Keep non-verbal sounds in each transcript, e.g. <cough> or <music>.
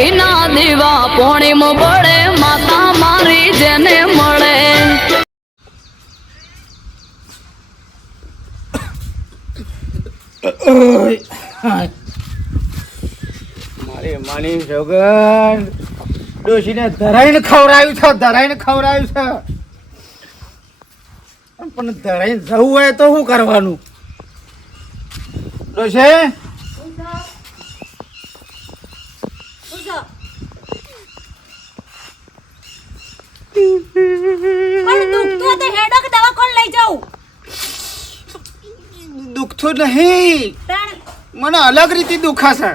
ઘીના દીવા પોણીમ પડે, માતા મારી જેને મળે. મારી માની જોગન, ડોશીને ધરાઈને ખવડાવ્યું છે, ધરાઈને ખવડાવ્યું છે. પણ ધરાઈને જવું હોય તો શું કરવાનું? ડોશી? પણ દુખતો તો હેડો કે કોણ લઈ જાઉં. દુખતો નહીં. મને અલગ રીતે દુખાશે.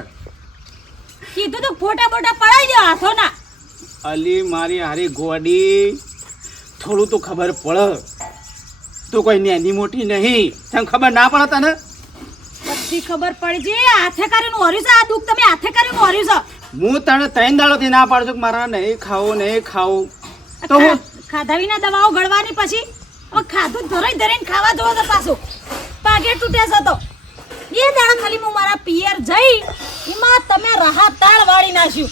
કીધું તો ફોટા ફોટા પડાઈ દો હાથોના. અલી મારી હારી ગોડી. થોડું તો ખબર પડે. તું કોઈ નેની મોટી નહીં. તને ખબર ના પડે તને? બધી ખબર પડી છે હાથે કરીને ઓર્યું છે આ દુઃખ તમે હાથે કરીને ઓર્યું છે. હું તને ત્રણ દાડોથી ના પાડજો કે મારા નહીં ખાવું નહીં ખાવું. તો હું ખાધા વિના દવાઓ ગળવાની પછી હવે ખાધું ધરાઈ ધરીને ખાવા જોવો તો પાછું. પાકે તૂટે છે તો. એ દાડા ખાલી હું મારા પિયર જઈ એમાં તમે રાહત તાળ વાળી નાખ્યું.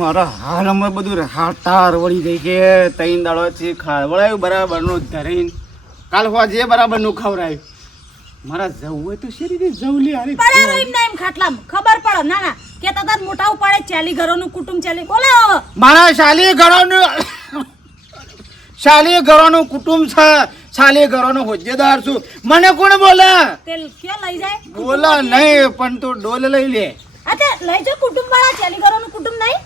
મારા હાલમાં બધું હાટાર વળી ગઈ કે ત્રણ છે ખાવડાયું બરાબરનું ધરીને. કાલ હોવા જે બરાબરનું ખવડાયું. મારા જવું હોય તો શેરી રીતે જવું લે અરે પડે એમ ના એમ ખાટલામાં. ખબર પડે. ના ના. કે તાર મોટા ઉપાડે ચાલી ઘરોનું કુટુંબ ચાલી. બોલે મારા શાલી ઘરોનું શાલી ઘરોનું કુટુંબ છે. શાલી ઘરોનો હોજેદાર છું. મને કોણ બોલે? તેલ ક્યાં લઈ જાય? બોલા નહીં પણ તું ડોલ લઈ લે. અચ્છા લઈ જો કુટુંબ વાળા ચાલી ઘરોનું કુટુંબ નહીં?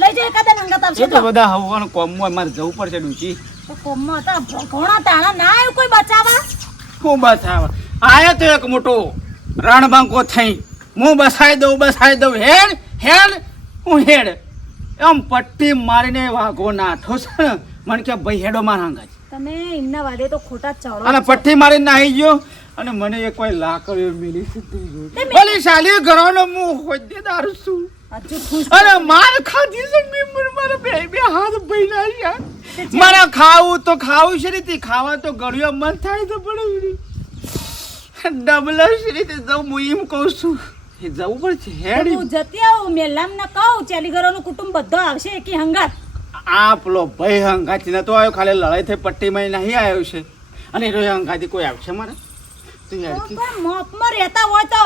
લઈ જાઓ એકાદા નંગત તાર આવશે તો હવે બધા હવાનું કોમમાં મારે જવું પડશે ડૂચી. કોમ કોમમાં હતા ઘણા તાણા ના આવ્યું કોઈ બચાવવા? હું બસાવ આયો તો એક મોટો રણબાંકો થઈ. હું બસાઈ દઉં બસાઈ દઉં. હેડ હેડ હું હેડ. એમ પટ્ટી મારીને વાઘો નાઠો છે. મને કે ભાઈ હેડો મારા અંગાજ તમે એમના વાદે તો ખોટા ચડો અને પટ્ટી મારીને નાહી ગયો. અને મને એક કોઈ લાકડીઓ મિલી સીધી ભલે સાલી ઘરનો હું હોદ્દેદાર છું અરે માર ખાધી છે મેં મારા બે બે હાથ ભઈના મારે ખાવું તો ખાવું છે રીતે ખાવા તો ગળ્યો મન થાય તો પડે. ડબલ છે રીતે જવું હું એમ કહું છું. જવું પડશે હેડ. હું જતી આવું મેલામ ને કહું ચાલી ઘરોનું કુટુંબ બધો આવશે કે હંગાત. આ પેલો ભાઈ હંગાથી નતો આવ્યો ખાલી લડાઈ થઈ પટ્ટીમાં નહીં આવ્યો છે. અને એ હંગાતી કોઈ આવશે મારે? તું મોપમાં રહેતા હોય તો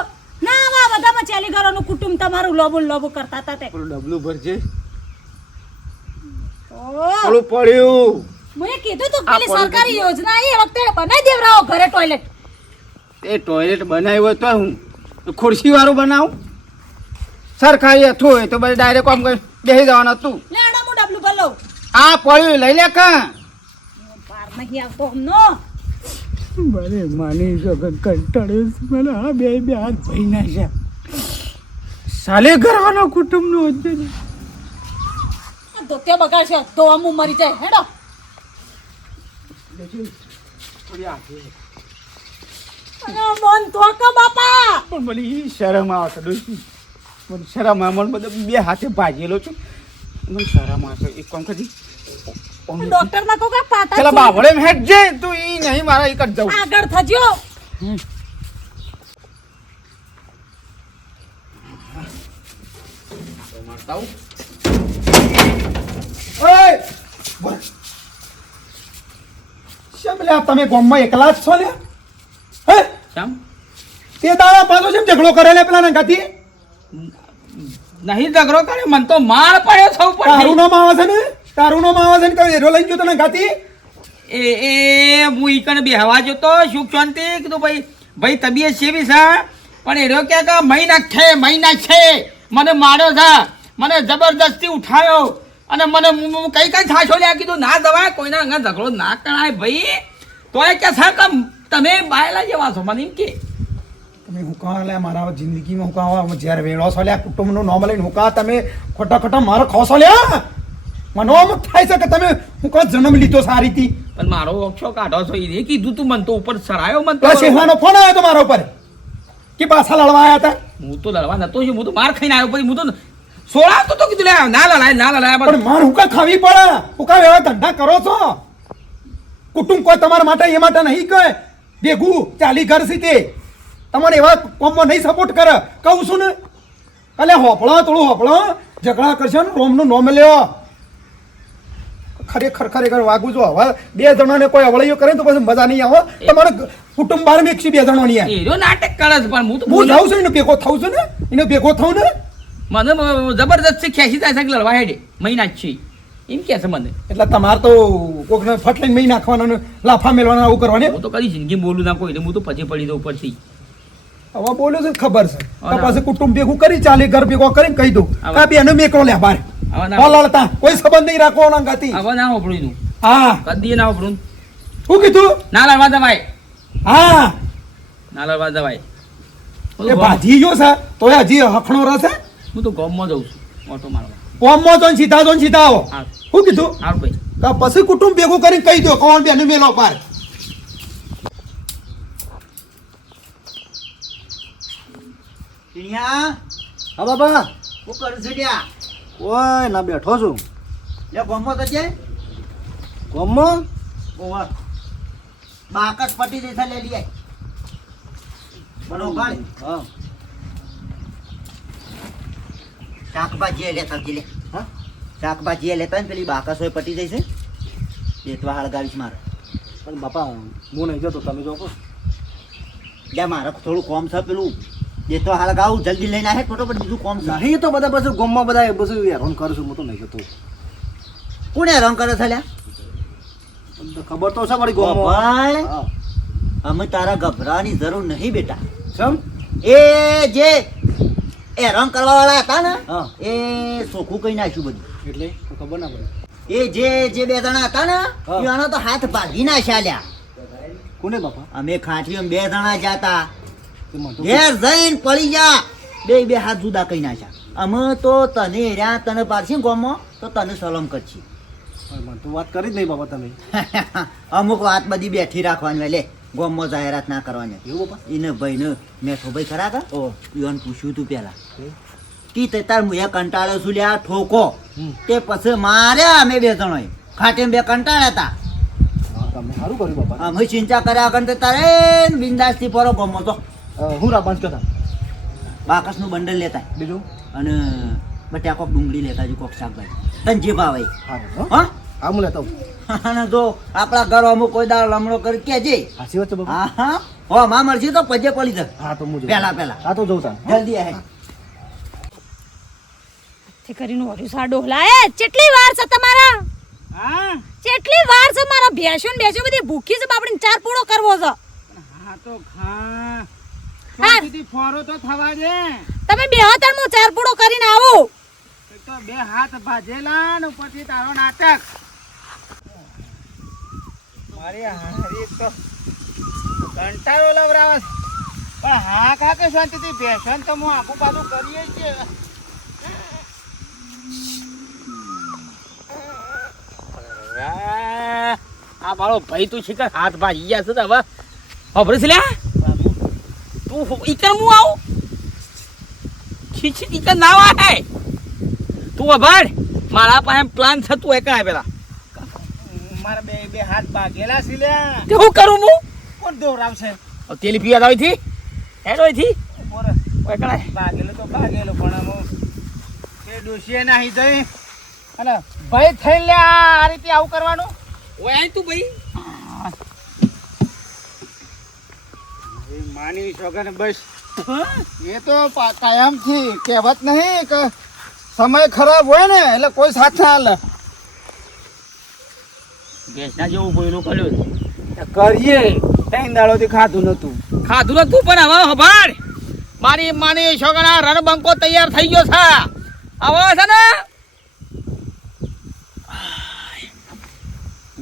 ના આવા બધામાં ચાલી ઘરોનું કુટુંબ તમારું લોબુ લોબુ કરતા હતા તે. પેલું ડબલું ભરજે. ઓહ, પડ્યું. મેં કીધું તું પેલી સરકારી યોજના એ વખતે બનાવી દેવરાવો ઘરે ટોયલેટ એ ટોયલેટ બનાવ્યું તો હું ખુરશી વાળું બનાવું? સરખા હતું હોય તો પછી ડાયરેક્ટ આમ બેસી જવાનું હતું. આ પડ્યું લઈ લે કા. પાર નહીં આવતો અમનો. મને માની સગન કંટાળ્યો છે. મને આ બે બે હાથ ભાઈ ના છે સાલે ઘરવાનો કુટુંબનો હતો ને. આ ધોતે બગાડશે તો અમુ મરી જાય. હેડો. મન તો કે બાપા. પણ મને ઈ શરમ આવે છે મને શરમ આવે મને બધું બે હાથે ભાજેલો છું. મને શરમ આવે એક કામ કરી ડોક્ટર કહો કે પાટા પેલા છોડી બાવળે જે તું ઈ નહીં મારા એક જ જવું. આગળ થજો. ઓય! બોલ. શેમ લ્યા તમે ગામમાં એકલા જ છો લ્યા? તે દાડા પાછો જેમ ઝઘડો કરે લે પેલા નંગાથી નહીં ઝઘડો કરે મને તો માર પડ્યો સૌ તારું નામ આવે છે ને? તારું નામ આવે છે ને કઈ એરો લઈ ગયો તને નંગાથી એ એ હું ઈકણ બેહવા જતો સુખ શાંતિ? કીધું ભાઈ ભાઈ તબિયત સેવી છે? પણ એરો કે કે મહિના છે મહિના છે. મને માર્યો છે. મને જબરદસ્તી ઉઠાયો. અને મને કઈ કઈ થાશો લે કીધું ના દવાય કોઈના અંગે ઝઘડો ના કરાય ભાઈ. તોય કે સર તમે બાયલા જેવા છો. મને એમ કે તમે હું કાં લે મારા જિંદગીમાં હું કાં જ્યારે વેળો છો લ્યા કુટુંબનું નોમ લઈને હું કાં તમે ખોટા ખોટા મારો ખોસો લ્યા? મને આમ થાય છે કે તમે હું કાં જન્મ લીધો સારી હતી પણ મારો ઓછો કાઢો છો એ કીધું તું મને તો ઉપર સરાયો મને તો શેહવાનો ફોન આવ્યો તો મારા ઉપર. કે પાછા લડવા આવ્યા હતા? હું તો લડવા નતો હું તો માર ખાઈને આવ્યો પછી હું તો સોળાવતો તો કીધું લે ના લડાય ના લડાય. પણ માર હું કાં ખાવી પડે? હું કાં એવા ધંધા કરો છો? કુટુંબ કોઈ તમારા માટે એ માટે નહીં કહે. ભેગું ચાલી ઘર છે તમારે એવા કોમમાં નહીં સપોર્ટ કરે. કહું છું ને. એટલે હોપળો થોડું હોપળો ઝઘડા કરશે ને રોમનું નોમ લેવા ખરેખર ખરેખર વાગું છું. હવે બે જણાને કોઈ અવળાઈઓ કરે તો પછી મજા નહીં આવે. તમારે કુટુંબ બાર છે બે જણો નહીં એરો નાટક કરે છે પણ હું તો હું જાઉં છું એને ભેગો થઉં છું ને? એને ભેગો થઉં ને? મને જબરદસ્ત છે ખેંચી જાય છે લડવા હેડે. મહિના છે એમ કે છે મને. એટલે તમારે તો કોકને ફટ મહિના મહી નાખવાના લાફા મેળવાના આવું કરવાની. હું તો કદી જિંદગી બોલું ના કોઈ હું તો પછી પડી દઉં ઉપરથી. હવે બોલ્યો છે ખબર છે. પાસે પાછું કુટુંબ ભેગું કરી ચાલે ઘર ભેગો કરીને કહી દઉં. કા બેનો મેકલો લે બાર? લડતા કોઈ સંબંધ નહીં રાખવાનો ગાતી. હવે ના વાપરું તું હા. કદી ના વાપરું શું કીધું? ના લડવા દવાય હા. ના લડવા દવાય એ ભાજી ગયો છે તો હજી હખણો રહેશે હું? તો ગોમમાં જઉં છું ઓટો મારવા. કોમમાં જો ને સીધા જોઈને સીધા આવો. શું કીધું? હા ભાઈ. પછી કુટુંબ ભેગું કરીને કહી દો કોણ બેનો મેલો બાર? ટીણિયા? હા બાબા. હું કરું છું ત્યાં. ઓય ના બેઠો છું. લે ગમો તો છે? ગમો? ઓવર બાકસ પટી દેસા લે લીએ બરોબર? હા. શાકભાજી લે સમજી લે. હા? શાકભાજી લેતા ને પેલી બાકસ હોય પટી જઈશે બેતવા હળગાવીશ મારે. પણ બાપા હું નહીં જતો તમે જોકો. લે મારે થોડું કોમ છે પેલું. બેતવા ગાઉ જલ્દી લઈને આવે પણ બીજું કોમ છે. નહીં તો બધા પછી ગોમમાં બધા બધું હેરાન કરું છું હું તો નહીં જતો કોને રંગ કરે છે લ્યા? ખબર તો છે મારી ગોપાલ અમે તારા ગભરાની જરૂર નહીં બેટા. સમ એ જે હેરાન કરવા વાળા હતા ને એ સોખું કઈ નાખ્યું બધું. એટલે ખબર ના પડે. એ જે જે બે જણા હતા ને એનો તો હાથ ભાગી નાખ્યા લ્યા. કોને બાપા? અમે ખાઠીઓ બે જણા જાતા તે તો ઘેર જઈને પડી જા. બે બે હાથ જુદા કઈ નાખ્યા. અમે તો તને રહ્યા તને પાડશે ને તો તને સલમ કરશી. તો વાત કરી જ નહીં બાબા તમે. <laughs> અમુક વાત બધી બેઠી રાખવાની લે ગામમાં જાહેરાત ના કરવાની. એવું બાપા? એને ભાઈને મેઠો ભાઈ ખરા કા? ઓ ઈવન પૂછ્યું તું પેલા. તી તે તાર મુએ કંટાળો છું લ્યા ઠોકો. તે પછી માર્યા અમે બે જણોએ. ખાટે બે કંટાળ્યા હતા તમે સારું કર્યું બાપા. અમે ચિંતા કર્યા કરતે તારે બિંદાસથી ફરો ગમો તો હું રાબાંસ કરતા બાકસનું બંડલ લેતા બીજું? અને બટ્યા કોક ડુંગળી લેતા જો કોક શાકભાજી તને જે ભાવે હા હા? હા લેતા અને જો આપણા ઘર અમુક કોઈ દાળ લમણો કરી કેજે હાસી વાત હા હા. હો માં મળશે તો પજે પડી દે હા તો હું. પહેલા પહેલા. હા તો જઉં જલ્દી આહે તે કરીને ઓર્યું સા ડોહલા. એ કેટલી વાર છે તમારા? હા. કેટલી વાર છે મારા ભેંસો ને ભેંસો બધી ભૂખી છે બાપડી ચાર પૂળો કરવો છે? હા તો ખા. શાંતિથી ફોરો તો થવા દે. તમે બે હાથ હું ચાર પૂડો કરીને આવું. તો બે હાથ ભાજેલા ને ઉપરથી તારો નાટક. મારી હારી તો કંટાળો લવરાવસ. પણ હા ખા કે શાંતિથી બેસન તો હું આખું પાછું કરીએ છીએ. આ મારો ભાઈ તું શીખર હાથ ભાજી ગયા છે હવે. ખબર છે લ્યા? તું ઈકર હું આવું? ખીચી ઈકર ના આવે તું અભાડ મારા પાસે પ્લાન થતું એકા પેલા. મારા બે બે હાથ ભાગેલા છે લે હું કરું હું કોણ દોરાવશે તેલી પીવા આવી થી હેડો થી ભાગેલો તો ભાગેલો પણ એ ડોસીએ નાહી જઈ અને ભાઈ થઈ આ રીતે આવું કરવાનું. ઓય તું ભાઈ. માની છોકરાને બસ. એ તો કાયમથી કહેવત નહીં કે સમય ખરાબ હોય ને એટલે કોઈ સાથે હાલે ભેંસના જેવું બોયલું કર્યું કરીએ. ત્રણ દાડોથી ખાધું નતું ખાધું નતું પણ હવે હભાર મારી માની છોકરા રણબંકો તૈયાર થઈ ગયો છે. હવે છે ને.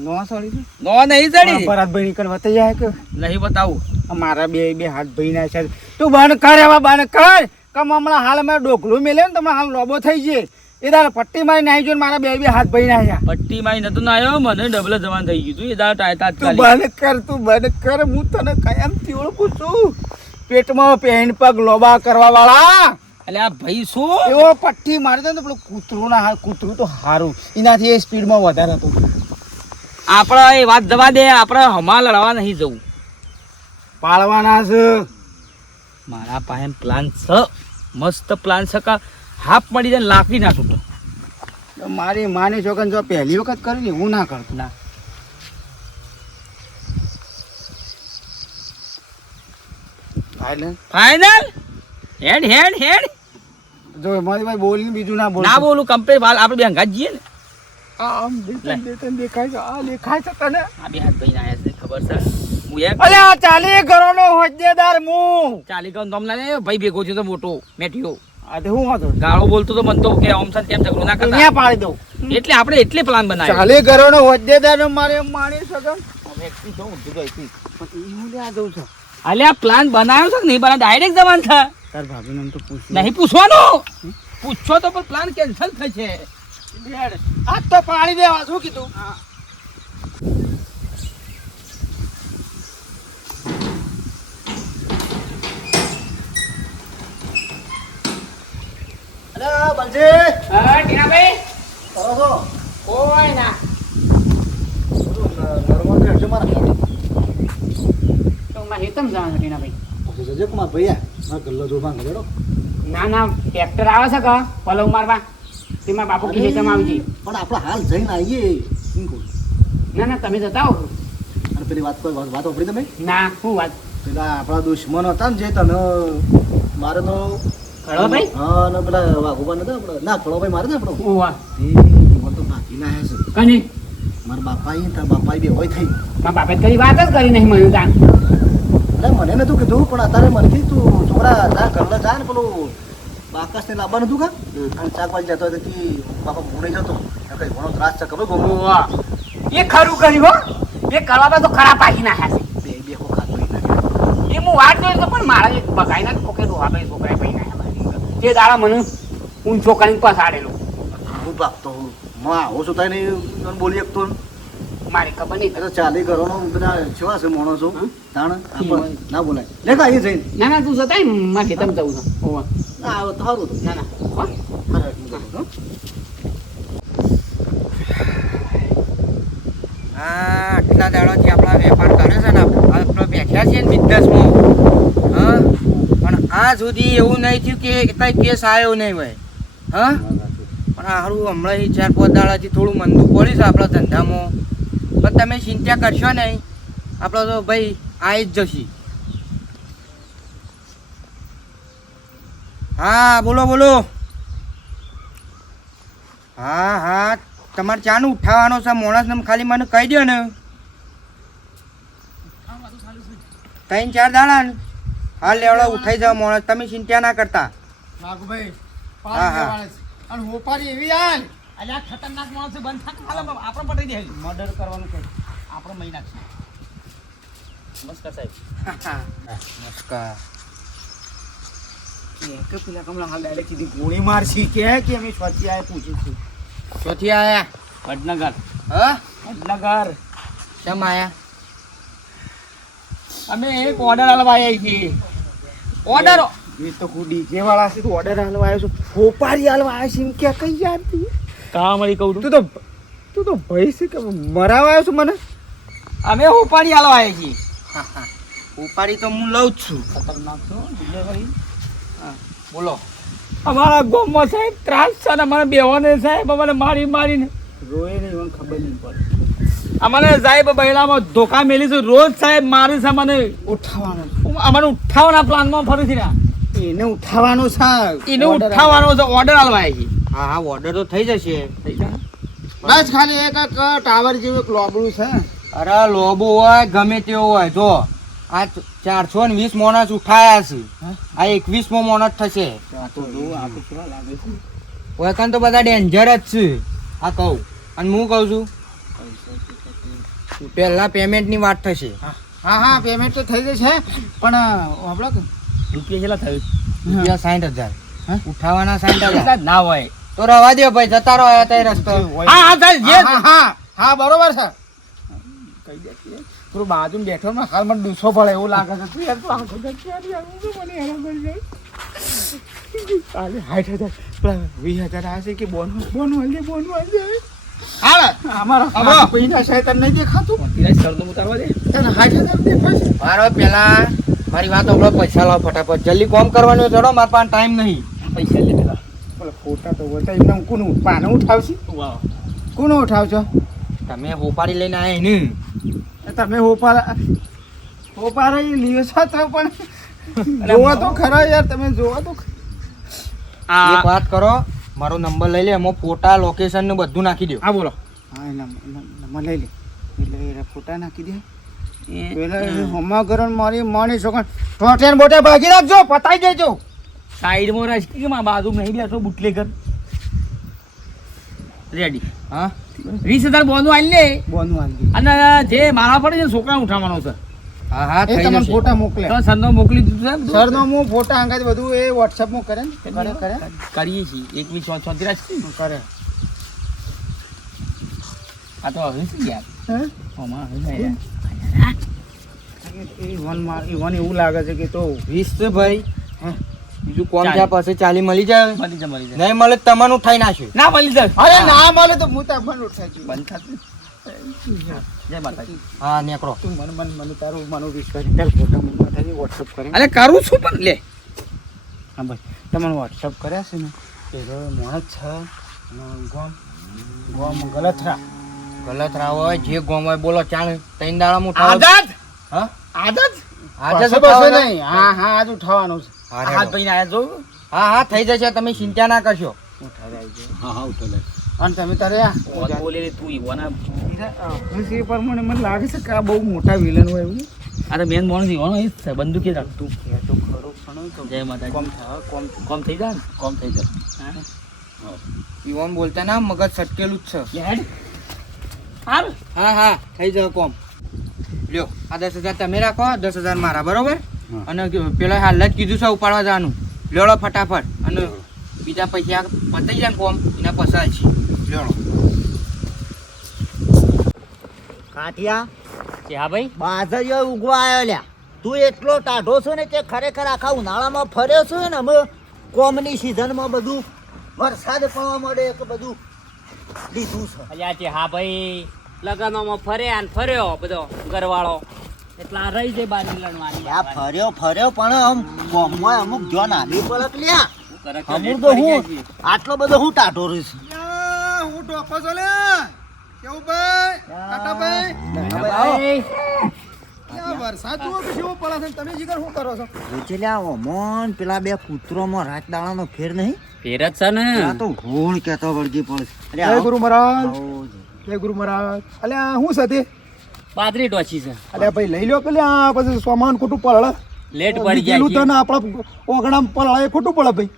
નો સળી નો નહીં ચડી ભરતભાઈ નીકળ તૈયાર કે નહીં બતાવું. મારા બે બે હાથ ભાઈ ના છે. તું બંધ કર એવા બંધ કર. કમ હમણાં હાલ મેં ડોકલું મેલે ને તમે હાલ લોબો થઈ જઈએ એ દાળ પટ્ટી મારી નાખી જોઈને મારા બે બે હાથ ભાઈ ના પટ્ટી મારી નતો ના આવ્યો મને ડબલ જવાન થઈ ગયું તું. એ દાડે તું બંધ કર તું બંધ કર. હું તને કાયમથી ઓળખું છું પેટમાં પેન પગ લોબા કરવા વાળા એટલે આ ભાઈ શું? એવો પટ્ટી મારી દે ને પેલું કૂતરું ના કૂતરું તો સારું એનાથી એ સ્પીડમાં વધારે હતું. આપણે એ વાત જવા દે આપણે હમા લડવા નહીં જવું. પાળવાના છે. મારા પાસે પ્લાન છે મસ્ત પ્લાન છે કા થાપ પડી જાય ને લાકડી ના તૂટે. તો મારી માની છોકરાને જો પહેલી વખત કર્યું ને હું ના કરતો. ના. ફાઇનલ ફાઈનલ હેડ હેડ હેડ જો મારી ભાઈ બોલીને બીજું ના બોલ ના બોલું કમ્પ્લેટ વાલ આપણે બે અંગાત જઈએ ને. આમ દેખાય છે આ દેખાય છે તને. આ બે હાથ ભાઈ ના ખબર છે? હું એક અલે આ ચાલી ઘરોનો હોદ્દેદાર હું ચાલી ગયો તમ ભાઈ ભેગો છે તો મોટો મેઠિયો આ હું હતો ગાળો બોલતો તો મન તો કે ઓમ છે તેમ ઝઘડો ના કરતા. પાડી દઉં. એટલે આપણે એટલે પ્લાન બનાવ્યો ચાલી ઘરોનો હોદ્દેદાર મારે માણી શકમ વ્યક્તિ જો ઊંધું ગઈ હતી પણ હું લે આ જઉં છું? અલે પ્લાન બનાવ્યો છે કે નહીં? ડાયરેક્ટ જવાન છે. તાર ભાભીને તો પૂછ્યું. નહીં પૂછવાનું. પૂછો તો પણ પ્લાન કેન્સલ થશે. આ તો પાણી દેવા શું કીધું બલજી હા ટીનાભાઈ કરો છો કોઈ ના નર્મદા હેઠળ મારા ઘરે. તો માં હેતમ જવાનું જજે ભૈયા મારા ગલ્લો જો માં ના ના ટ્રેક્ટર આવે છે કે? પલવ મારવા? તેમાં બાપુ કી હેતમ આવી જઈએ. પણ આપણે હાલ જઈને આવીએ. ના ના તમે જતા હો. અને પેલી વાત કોઈ વાત સાંભળી તમે? ના શું વાત? પેલા આપણા દુશ્મન હતા ને જે તને મારે તો ખળોભાઈ હા ને પેલા વાઘુબા નતા આપણે. ના ખળોભાઈ મારે ને આપણો. હું વાત તો ભાગી ના છે કની? મારા બાપા અહીં તારા બાપા બે હોય થઈ. મારા બાપે કઈ વાત જ કરી નહીં મને તાન એટલે મને નતું કીધું પણ અત્યારે મને કીધું તું છોકરા તારા ઘરને જાય ને પેલું બાકસને લાંબા નતું કા? અને શાકભાજી જતો હતો કે બાપા ભૂલી જતો. કઈ ઘણો ત્રાસ છે ખબર ગમો એ ખરું કર્યું હો. એ કળવાબા તો ખરા પાકી નાખ્યા બે બે કો ખાતો એ હું વાત જોઈ તો પણ મારા એક બગાઈ ના કોકે ડોહા ભાઈ છોકરા ભાઈ. ના તે દાડા મને ઊંચો કરીને પસાડેલો હું ભાગતો હું માં આવો છું તાઈ નહીં બોલી શકતો. મારી ખબર નહીં તો ચાલી ઘરોનો બધા કેવા છે માણસો. હં? તાણ ના બોલાય. લે કા જઈને. ના ના તું જતા મારે હેતમ જવું છે. હોવા. ના તો સારું ના ના. હો? અરે, હું. જતો, હં? હા આટલા દાડોથી આપણા વેપાર કરે છે ને આપણે બેઠ્યા છીએ ને બિઝનેસમાં. હા? પણ આ સુધી એવું નહીં થયું કે કઈ કેસ આવ્યો નહીં હોય. હા? પણ સારું હમણાં ચાર પાંચ દાડાથી થોડું મંદું પડ્યું છે આપણા ધંધામાં. પણ તમે ચિંતા કરશો નહીં. આપણો તો ભાઈ આવી જ જશે. હા બોલો બોલો. હા હા તમારે ચાનું ઉઠાવવાનો છે? માણસને ખાલી મને કહી દો ને. ત્રણ ચાર દાડા ને. હાલ લેવડો ઉઠાઈ જાવ માણસ. તમે ચિંતા ના કરતા. હા, હા. અને હોપારી એવી અલ્યા ખતરનાક માણસ બંધ થાક હાલ આપણે પટાઈ દે મર્ડર કરવાનું છે આપણો મહિના છે. નમસ્કાર સાહેબ. નમસ્કાર. કે પેલા કમલા હાલ ડાયરેક્ટ સીધી ગોળી મારશી કે કે અમે સ્વાતી આય પૂછ્યું છું? ચોથી આયા? વડનગર. હા? વડનગર. કેમ આયા? અમે એક ઓર્ડર આલવા આવ્યા છીએ. ઓર્ડર એ તો ડીજે વાળા છે તું ઓર્ડર હાલવા આવ્યો છું. હોપારી હાલવા આવ્યો છે એમ કે કઈ યાર તું કા મારી કહું તું તો તું તો ભાઈ છે કે મરાવા આવ્યો છું મને? અમે ઉપાડી આલો આવ્યા છીએ. ઉપાડી તો હું લઉં જ છું. ખતરનાક છો બોલો. અમારા ગામમાં સાહેબ ત્રાસ છે ને અમારે બેવાને સાહેબ. અમને મારી મારીને રોય નહીં મને ખબર નહીં પડે. અમારે સાહેબ બહેલામાં ધોકા મેલી છે. રોજ સાહેબ મારી છે મને ઉઠાવવાનો. અમારે ઉઠાવવાના પ્લાનમાં ફરીથી ના એને ઉઠાવવાનો છે. એને ઉઠાવવાનો છે. ઓર્ડર આલવા છીએ. હા હા ઓર્ડર તો થઈ જશે. બસ ખાલી એક એક ટાવર જેવું એક લોબડું છે. અરે લોબો હોય ગમે તેવો હોય. જો આ ચારસો ને વીસ મોણસ ઉઠાયા છે. આ એકવીસ મો મોણસ થશે. આ તો બધા ડેન્જર જ છે. આ કહું. અને હું કહું છું પહેલા પેમેન્ટની વાત થશે. હા હા પેમેન્ટ તો થઈ જશે પણ આપણે રૂપિયા કેટલા થયું? રૂપિયા સાઠ હજાર. હા? ઉઠાવવાના સાઠ હજાર. જ ના હોય. તો રવા દો ભાઈ જતા રહો આ રસ્તો. હા હા સાહેબ જે હા હા હા બરોબર છે. કહી દે થોડું બાજુ બેઠો ને હાલ મને ડૂસો પડે એવું લાગે છે. તું યાર તું આખો તો મને હેરાન કરી જાય કાલે સાઠ હજાર વીસ હજાર આવે છે કે બોન બોન વાળી બોન હાલ. અમારા પૈસા સાહેબ તને નહીં દેખાતું? ઉતારવા દે. તને સાઠ હજાર દેખાય? છે મારો પેલા મારી વાત આપણે પૈસા લાવ ફટાફટ. જલ્દી કોમ કરવાનું ચડો મારા પાસે ટાઈમ નહીં. પૈસા ફોટા તો હોય તો એમને હું કોનું પાને ઉઠાવશે? કોનું ઉઠાવશો? તમે હોપાડી લઈને આવ્યા ને? તમે હોપાર હોપાર લીધો છો તો પણ જોવો તો ખરા યાર તમે જોવો તો. એક વાત કરો મારો નંબર લઈ લે એમાં ફોટા લોકેશન ને બધું નાખી દો હા બોલો. હા નંબર લઈ લે. એટલે ફોટા નાખી દે પેલા હમા કરન મારી માની છોકરા ટોટેન બોટે ભાગી રાખજો પતાઈ દેજો. સાઈડમાં કે માં બાજુ નહીં બેઠો બુટલેકર રેડી હા. વીસ હજાર બોનું આલી લે. બોનું આલી અને જે મારા પડે છે છોકરા ઉઠાવવાનો છે. હા હા એ તમને ફોટા મોકલે. તો સરનો મોકલી દીધું છે સર ફોટા અંગાત બધું એ વોટ્સઅપમાં કરે ને? કરે કરે. કરીએ. છીએ. એક વીસ છોતરી રાખી કરે. આ તો હવે શું યાર? હે? આમાં હવે યાર. એ વનમાં એ વન એવું લાગે છે કે તો વીસ છે ભાઈ. હા. બીજું કોણ ત્યાં પાસે ચાલી મળી જાય. મળી જાય મળી જાય. નહીં મળે તમને ઉઠાઈ નાખ્યું ના મળી જાય. અરે ના મળે તો હું તમને મન ઉઠાઈ. બંધ થતું. હા નીકળો. તું મન મન મને તારું મનો વિશ્વાસ ચાલ ફોટા મને વોટ્સઅપ કરી. અરે કરું છું પણ લે. હા તમને વોટ્સઅપ કર્યા છે ને? પેલો મોણસ છે ગોમ ગોમ ગલથરા. ગલત રાવ હોય જે ગોમ હોય બોલો ચાલે ત્રણ દાડા આદત? હા? આદત? બસો બસો નહીં. હા હા આજ ઉઠાવાનું છે. હાથ. ભાઈ આયા જોયું હા હા થઈ જશે. તમે ચિંતા ના કરશો. ઉઠાવી હા હા ઉઠો લે. અને તમે તારે આ બોલે તું ઈવાના. હું પ્રમાણે મને લાગે છે કે આ બહુ મોટા વિલન હોય એવું. અરે મેન મોણસ ઈવાનો એ જ છે બંદૂકે રાખતું. એ તો ખરું પણ તો જય માતાજી. કોમ થાય કોમ કોમ થઈ જાય ને? કોમ થઈ જાય. ઈવોન બોલતા ના મગજ સટકેલું જ છે. હા હા થઈ જાય કોમ. લ્યો આ દસ હજાર તમે રાખો દસ હજાર મારા બરોબર? અને પેલા હાલ જ કીધું છે ઉપાડવા જવાનું. લેડો ફટાફટ. અને બીજા પૈસા પતાઈ જાય ને કોમ એના પસાર છે લેડો. કાઠિયા? કે હા ભાઈ. બાજરીઓ ઉગવા આવ્યો લ્યા તું એટલો ટાઢો છો ને કે ખરેખર આખા ઉનાળામાં ફર્યો છું ને અમે કોમની સિઝનમાં બધું વરસાદ પડવા મળે કે બધું લીધું છે. અલ્યા હા ભાઈ. લગ્નોમાં ફર્યા ને ફર્યો બધો ઘરવાળો. એટલે આ રહી જાય બાર લડવાની આ ફર્યો ફર્યો પણ આમ અમુક જોન આવી પડક લ્યા. શું કરે છે? અમુક તો હું આટલો બધો હું ટાઢો રહીશ. હું ટોપો છો લે કેવું ભાઈ? ટાટા ભાઈ? ભાઈ, વરસાદ જુઓ કે કેવો પડે છે તમે જીગર શું કરો છો? જોજે ઓમોન પેલા બે કૂતરોમાં રાત દાડાનો ફેર નહીં? ફેર જ છે ને. આ તો હોળ કેતો વળગી પડે અરે ગુરુ મહારાજ. જય ગુરુ મહારાજ. અલ્યા હું સાથે બાદરી ટોચી છે. અરે ભાઈ લઈ લો પેલે આ પછી સામાન ખોટું પડે લેટ પડી જાય તો આપણા ઓગણામ પડે એ ખોટું પડે ભાઈ.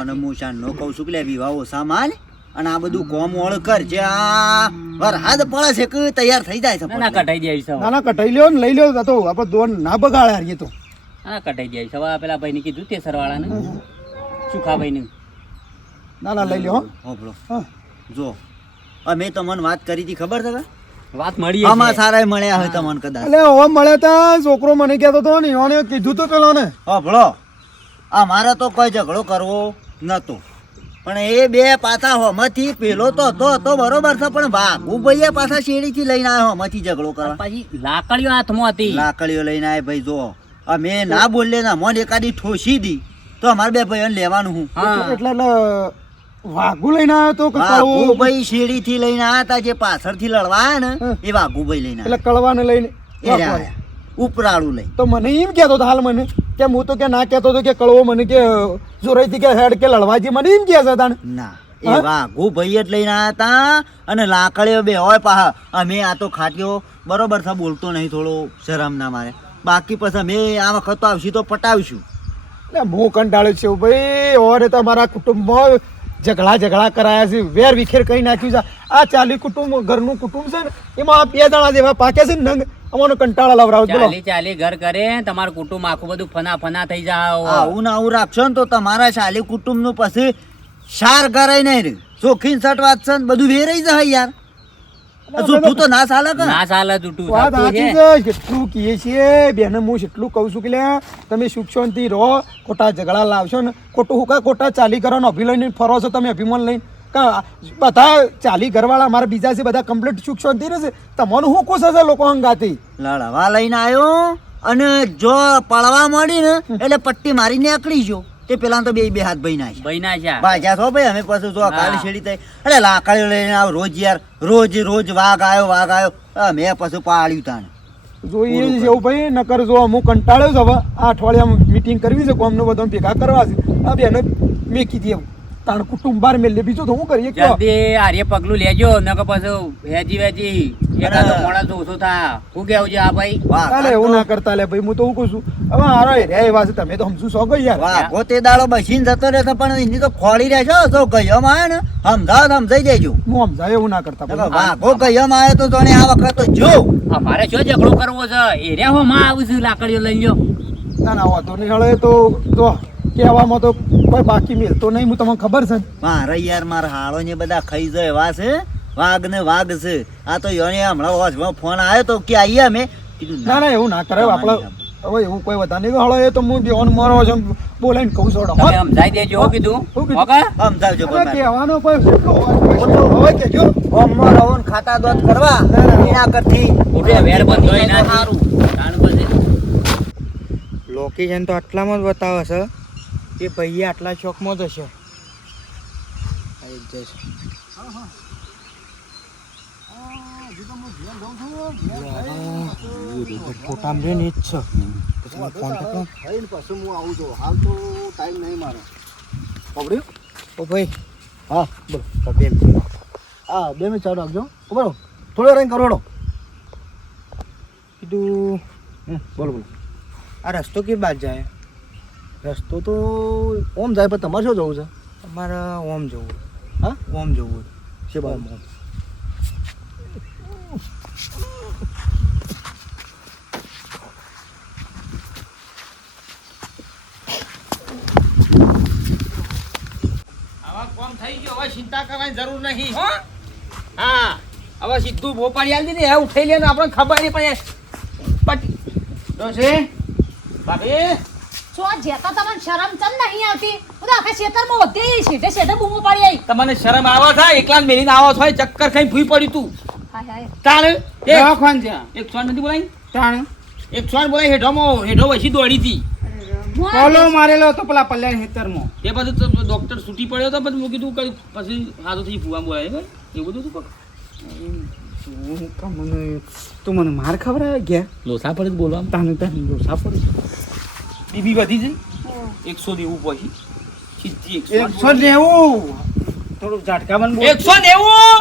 ઓને મુશાન નો કહું છું કે લે વિવાહ સામાન અને આ બધું કોમ ઓળ કર જે આ વરસાદ પડે છે કે તૈયાર થઈ જાય છે ના કઢાઈ કટાઈ જાય છે ના ના કટાઈ લ્યો ને લઈ લ્યો તો આપણે દોન ના બગાડે હારીએ તો. ના કઢાઈ કટાઈ જાય છે. હવે આ પેલા ભાઈને કીધું તે સરવાળાને. સુખા ને ના ના લઈ લ્યો હો. જો અમે તમને વાત કરી હતી ખબર છે? વાત મળી આમાં સારા મળ્યા હોય તમને કદાચ. એટલે હવે મળે તો છોકરો મને કહેતો હતો ને એને કીધું તો પેલો ને. હોભળો અમારે તો કોઈ ઝઘડો કરવો નતો. પણ એ બે પાછા હોમાંથી પેલો તો હતો હતો બરોબર છે પણ બાબુ ભાઈએ પાછા શેરીથી લઈને આવ્યો હોમાંથી ઝઘડો કરવા. પછી લાકડીઓ હાથમાં હતી. લાકડીઓ લઈને આવ્યા ભાઈ જો અમે ના બોલે ના મન એકાદી ઠોસી દી. તો અમારે બે ભાઈઓને લેવાનું હું. એટલે એટલે વાઘુ લઈને આવ્યો તો વાઘુભાઈ શેરીથી લઈને આવ્યા હતા જે પાછળથી લડવા ને. એ વાઘુભાઈ લઈને એટલે. કળવાને લઈને. ઉપરાળું લઈ તો મને એમ કહેતો હતો હાલ મને કે હું તો કે ના કહેતો હતો કે કળવો મને કે જોરાઈથી કે હેડ કે લડવાજી મને એમ કહે છે તાણ ના એ? વાઘુભાઈ જ લઈને આવ્યા હતા અને લાકડીઓ બે હોય પાહા અમે આ તો ખાટ્યો બરોબર છે બોલતો નહીં થોડો શરમ ના મારે બાકી પછી અમે આ વખત તો આવશું તો પટાવીશું હું કંટાળ્યો છું ભાઈ ઓરે તમારા કુટુંબમાં ઝઘડા ઝઘડા કરાયા છે વેર વિખેર કરી નાખ્યું છે. આ ચાલી કુટુંબ ઘરનું કુટુંબ છે ને એમાં આ બે દાણા જેવા પાકે છે ને નંગ અમારો કંટાળા લવરાવ. બોલો ચાલી ચાલી ઘર કરે તમારું કુટુંબ આખું બધું ફના ફના થઈ જાય આવું ને આવું રાખશો ને તો તમારા શાલી કુટુંબનું પછી સાર કરાય નહીં રે ચોખીન સટ વાત છે બધું વેરાઈ જાય યાર. જૂઠું તો ના ચાલે કે? ના ચાલે તૂટું વાત સાચી છે છે કહીએ છીએ બેને હું કેટલું કહું છું કે લે તમે સુખ શાંતિ રહો ખોટા ઝઘડા લાવશો ને ખોટું હું કા ખોટા ચાલી કરવાનો અભિ લઈને ફરો છો તમે અભિમાન લઈને? બધા ચાલી ઘરવાળા મારા બીજા છે બધા કમ્પ્લીટ સુખ શાંતિ રહેશે તમને હું ખુશ હશે લોકો હંગાથી? લડવા લઈને આવ્યો અને જો પડવા મળી ને એટલે પટ્ટી મારીને આકડી જો તે પેલા તો બે બે હાથ ભાઈ ના છે ભાઈ ના છે છો ભાઈ અમે પાછું જો કાલી છેડી થઈ. અરે લાકડી લઈને આવ રોજ યાર રોજ રોજ વાઘ આવ્યો વાઘ આવ્યો અમે પાછું પાડ્યું તાણ. જોઈએ જ છે એવું ભાઈ નકર જો હું કંટાળ્યો છે હવે આ અઠવાડિયામાં મિટિંગ કરવી છે કોમનું બધું ભેગા કરવા છે. આ બેનો કીધી દે તાણ કુટુંબાર મેલે. બીજું તો હું કરીએ? જલ્દી આર્ય પગલું લેજો નકર પાછું વેજી વેજી એકાદો. માણસ ઓછો થા હું કેવું છે આ ભાઈ? અરે એવું ના કરતા લે ભાઈ હું તો હું કહું છું. હવે હારો એ રે એવા છે તમે તો સમજુ સો ગઈ યાર. વાહ તે દાડો બસીને જતો રહેતો પણ એની તો ખોળી રહેશો તો ગયો આવે ને સમજાવો સમજાઈ દેજો હું સમજાય એવું ના કરતા વાહ ભાઈ ગયો ગયમ આવે તો ને આ વખત તો જો. અમારે શું ઝઘડો કરવો છે? એ રે હો માં આવું છું લાકડીઓ લઈ લ્યો ના ના વાંધો નહીં હળે તો તો. કહેવામાં તો કોઈ બાકી મેલતો નહીં હું તમને ખબર છે? મારે યાર મારા હાળો ને બધા ખાઈ જાય એવા છે. વાઘ ને વાઘ છે. આ તો યોને હમણાં વોચમાં ફોન આવ્યો તો કે આઈએ અમે. કીધું ના ના એવું ના કરે. આપણે હવે એવું કોઈ વધારે નહીં. હળે એ તો હું બેવાનું મારો છું. બોલાઈને કહું છું તમે સમજાઈ દેજો કીધું. ઓકે? સમજાવજો કોઈ. કહેવાનો કોઈ હવે કહેજો. ગામમાં રહો ખાતા દોત કરવા. એના કરતી ઉઠે વેર બંધ હોય ના સારું લોકેશન તો આટલામાં જ બતાવે છે. એ ભાઈ આટલા શોખમાં જ હશે. આવી જ જશે ફોટામાં રે ને જ છે. પછી ફોન પકડો. ઓ ભાઈ. હા બોલો. બે મિનિટ. હા બે મિનિટ ચાલુ રાખજો. બરો થોડો રહીને કરોડો કીધું. બોલો બોલો. આ રસ્તો કે બાદ જાય? રસ્તો તો ઓમ જાય પણ તમારે શું જવું છે? અમારે ઓમ જવું. હા? ઓમ જવું. છે બાર ઓમ. આવા કોમ થઈ ગયો હવે ચિંતા કરવાની જરૂર નહીં હો. હા હવે સીધું ભોપાળી આલી દીધી હવે ઉઠાઈ લે ને આપણને ખબર નહીં પડે. પટી. છે ભાભી આ જેતા તમને શરમ ચમ નહીં આવતી? હું તો આખા ખેતરમાં વધે શેઠે શેઠે બૂમો પાડી આવી તમને શરમ આવો થાય એકલા મેલીને આવો છો ચક્કર ખાઈ ભૂઈ પડી તું. હાય હાય. તાણ છે. એક સોન નથી બોલાઈ? તાણ. એક સોન બોલાઈ હેઠોમાં હેઠો વસી દોડી હતી કોલો મારેલો હતો પેલા પલ્યા હેતરમાં એ બધું તો ડોક્ટર છૂટી પડ્યો હતો પછી મેં કીધું પછી હાથો થઈ ફુવા બોલાય એવું બધું તું કા મને તું મને માર ખબર આવે ગયા લોસા પડે બોલવા તાને તાને લોસા પડે. બીબી વધી જઈ એકસો નેવું પછી. સીધી એકસો નેવું. થોડું ઝાટકામાં બોલ. એકસો નેવું.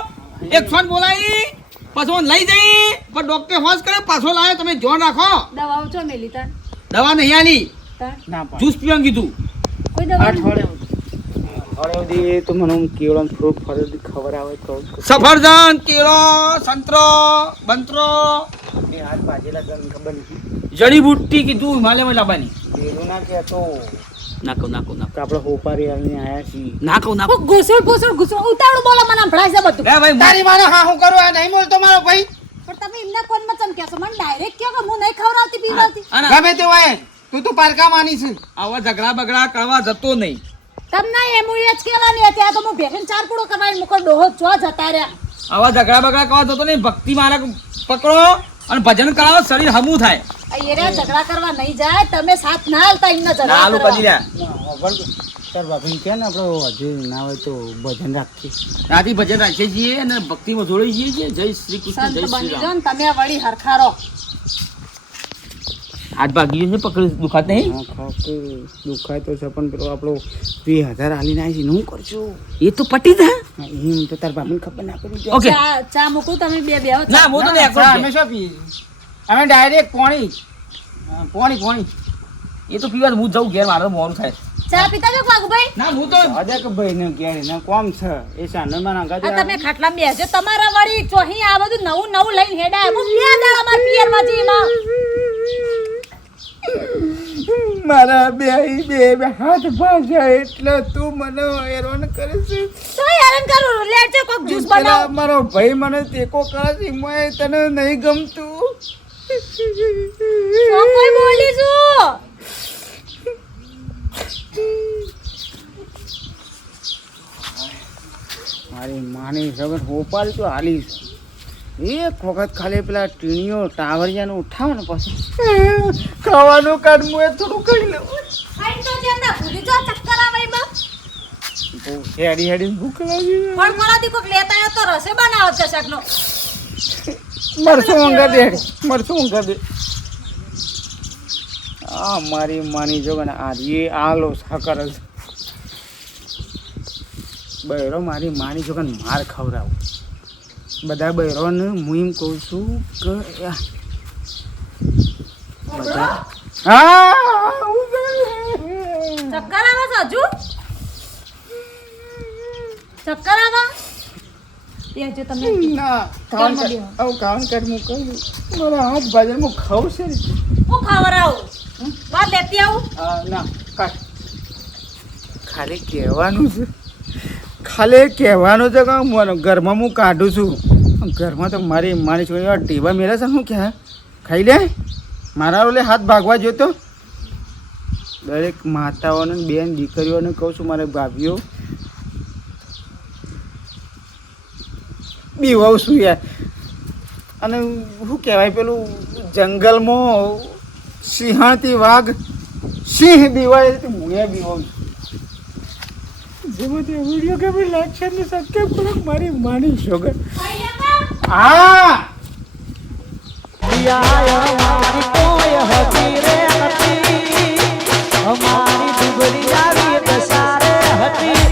એકસો બોલાવી પાછો લઈ જઈ. પણ ડોક્ટર હોશ કરે પાછો લાવે તમે જોન રાખો. દવાઓ છો મેલી તાર દવા નહીં આલી. ના પાડ. જ્યુસ પીવાનું કીધું. કોઈ દવા? અઠવાડિયા તો મને કેવડમ ફ્રૂટ ફરેથી ખબર આવે તો સફરજન કેળો સંતરો બંતરો. જડીબુટ્ટી કીધું હિમાલયમાં લાવવાની. પેલું ના કહેતો. નાખો નાખો નાખો. આપણે હોપારી આવીને આયા છીએ. નાખો નાખો. હું ઘૂસુડ ઘૂસુડ ઘૂસુડ બોલો મને સંભળાય છે બધું. લે ભાઈ તારી માને હા હું કરું આ નહીં બોલતો મારો ભાઈ. પણ તમે એમના કોનમાં ચમ કહેશો? મને ડાયરેક્ટ કહો કે હું નહીં ખવડાવતી પીવડાવતી. અને ગમે તે હોય તું તું પારકા માની છે. આવા ઝઘડા બગડા કરવા જતો નહીં. તમને એમ એ જ કહેલા હતી ત્યાં તો હું ભેગન ચાર પૂળો કરવાની મુકો ડોહો જો જતા રહ્યા. આવા ઝઘડા બગડા કરવા જતો નહીં. ભક્તિ મારા પકડો અને ભજન કરાવો શરીર હમું થાય. આ એરિયા ઝઘડા કરવા નહીં જાય તમે સાથ ના હાલતા એમના ના ઝઘડા કદી કરવા લ્યા. તાર બાપી કે ને આપણે હજી ના હોય તો ભજન રાખીએ. રાતી ભજન રાખીએ છીએ અને ભક્તિમાં જોડી જઈએ છીએ. જય શ્રી કૃષ્ણ જય શ્રી રામ. તમે વળી હરખારો. હાથ ભાગી છે પકડી દુખાત નહીં? દુખાય તો છે પણ પેલો આપણો વીસ હજાર હાલીને આવી હું કરશું એ તો પટી દે હા, એમ તો તાર બાપીને ખબર ના પડી ઓકે. ચા ચા મૂકું તમે બે બે ના હું તો અમે ડાયરેક્ટ પોણી. પોણી પોણી. એ તો પીવા હું જઉં ઘેર મારે મોડું થાય. ચા પીતા જો ભાઈ ના હું તો અદક ભાઈ ને ઘેર ને કોમ છે? એ સાંજમાં નાખા આ તમે ખાટલા બેસજો. તમારા વળી ચોહી આ બધું નવું નવું લઈને હેડા હું બે દાડા માર મારા બે બે બે હાથ ભાજ્યા એટલે તું મને હેરાન કરે છે. તો હેરાન કરું. લેજો કોક જ્યુસ મારો ભાઈ મને ટેકો કરે છે મેં તને નહીં ગમતું. કોઈ બોલી છું મારી માની ખબર હોપારી તો હાલીશ એક વખત ખાલી પેલા ટીણીઓ ટાવરિયાનું ઉઠાવો ને પછી ખાવાનું કાઢ હું એ થોડું કરી લઉં. હેડી હેડી ભૂખ લાગી. પણ ફળાથી કોક લેતા આવ્યો તો રસે બનાવો છે મરચું ઊંઘા દે મરશું ઊંઘા દે. આ મારી માની જો ને આ રે આ લો સાકર જ. બૈરો મારી માની જો ને માર ખવડાવું. બધા બૈરોને હું એમ કહું છું કે ચક્કર આવે છે હજુ. ચક્કર આવે. તમે ના કામ આવું કામ કર હું કહું. મારા હાથ બાજર હું છે હું ખવડાવું બાદ લેતી આવું? ના કાઢ. ખાલી કહેવાનું છે. ખાલી કહેવાનું છે કે મને ઘરમાં હું કાઢું છું. ઘરમાં તો મારી મારી છોકરી ટીબા મેળે છે શું ક્યાં? ખાઈ લે. મારા ઓલે હાથ ભાગવા જોતો દરેક માતાઓને બેન દીકરીઓને કહું છું મારે ભાભીઓ બીવાવું છું યાર? અને શું કહેવાય પેલું જંગલમાં સિંહણથી વાઘ, સિંહ બીવાય એટલે હું એ બીવાઉં છું જેમાં તે વીડિયો કે ભાઈ લાઈક શેર ને સબસ્ક્રાઈબ કરો મારી માની શોગર હા! દસારે હતી. કોઈ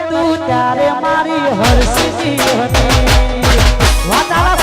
તું ત્યારે મારી હર્ષી હતી વાતાવરણ